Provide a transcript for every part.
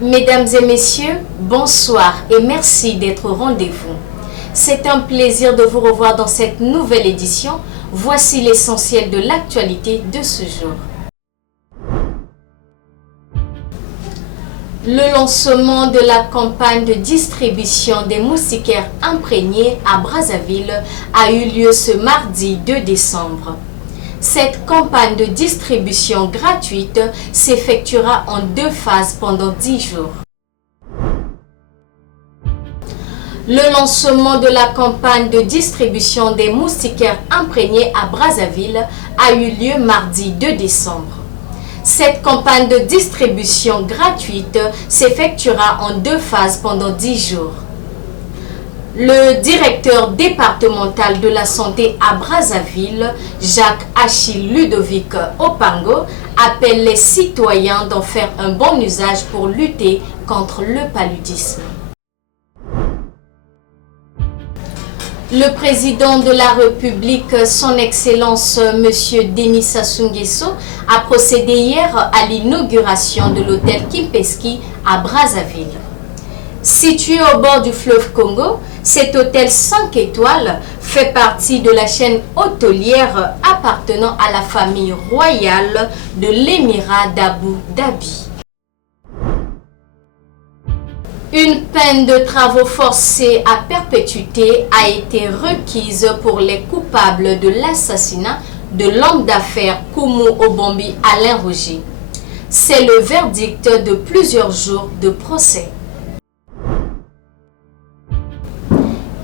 Mesdames et messieurs, bonsoir et merci d'être au rendez-vous. C'est un plaisir de vous revoir dans cette nouvelle édition. Voici l'essentiel de l'actualité de ce jour. Le lancement de la campagne de distribution des moustiquaires imprégnés à Brazzaville a eu lieu ce mardi 2 décembre. Cette campagne de distribution gratuite s'effectuera en 2 phases pendant 10 jours. Le lancement de la campagne de distribution des moustiquaires imprégnés à Brazzaville a eu lieu mardi 2 décembre. Cette campagne de distribution gratuite s'effectuera en 2 phases pendant 10 jours. Le directeur départemental de la santé à Brazzaville, Jacques Achille Ludovic Opango, appelle les citoyens d'en faire un bon usage pour lutter contre le paludisme. Le président de la République, son Excellence M. Denis Sassou Nguesso, a procédé hier à l'inauguration de l'hôtel Kimpesky à Brazzaville. Situé au bord du fleuve Congo, cet hôtel 5 étoiles fait partie de la chaîne hôtelière appartenant à la famille royale de l'émirat d'Abu Dhabi. Une peine de travaux forcés à perpétuité a été requise pour les coupables de l'assassinat de l'homme d'affaires Koumou Obombi Alain Roger. C'est le verdict de plusieurs jours de procès.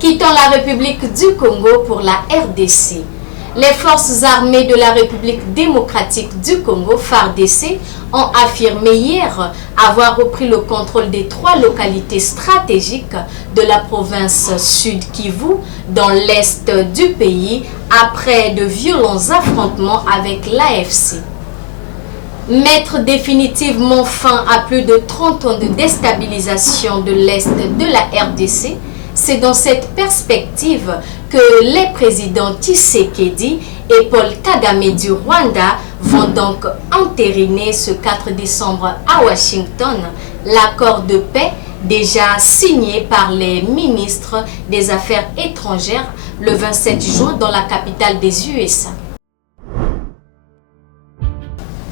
Quittant la République du Congo pour la RDC. Les forces armées de la République démocratique du Congo, FARDC, ont affirmé hier avoir repris le contrôle des 3 localités stratégiques de la province Sud Kivu dans l'est du pays après de violents affrontements avec l'AFC. Mettre définitivement fin à plus de 30 ans de déstabilisation de l'est de la RDC, c'est dans cette perspective que les présidents Tshisekedi et Paul Kagame du Rwanda vont donc entériner ce 4 décembre à Washington l'accord de paix déjà signé par les ministres des Affaires étrangères le 27 juin dans la capitale des USA.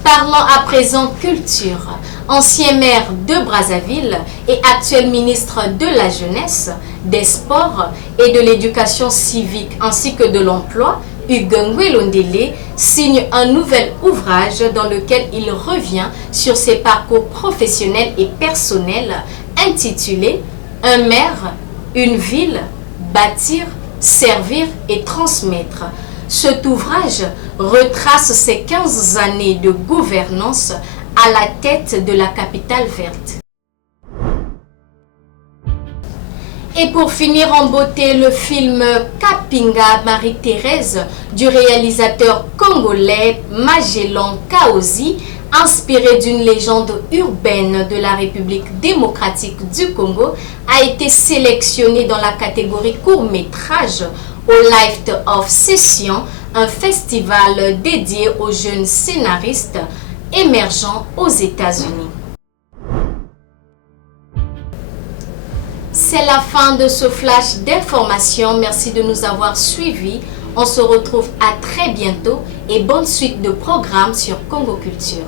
Parlons à présent culture. Ancien maire de Brazzaville et actuel ministre de la Jeunesse, des Sports et de l'Éducation civique ainsi que de l'Emploi, Hugues Ngwelondele signe un nouvel ouvrage dans lequel il revient sur ses parcours professionnels et personnels intitulé « Un maire, une ville, bâtir, servir et transmettre ». Cet ouvrage retrace ses 15 années de gouvernance à la tête de la capitale verte. Et pour finir en beauté, le film Kapinga Marie-Thérèse du réalisateur congolais Magellan Kaozi, inspiré d'une légende urbaine de la République démocratique du Congo, a été sélectionné dans la catégorie court-métrage au Lift of Session, un festival dédié aux jeunes scénaristes émergents aux États-Unis. C'est la fin de ce flash d'information. Merci de nous avoir suivis. On se retrouve à très bientôt et bonne suite de programmes sur Congo Culture.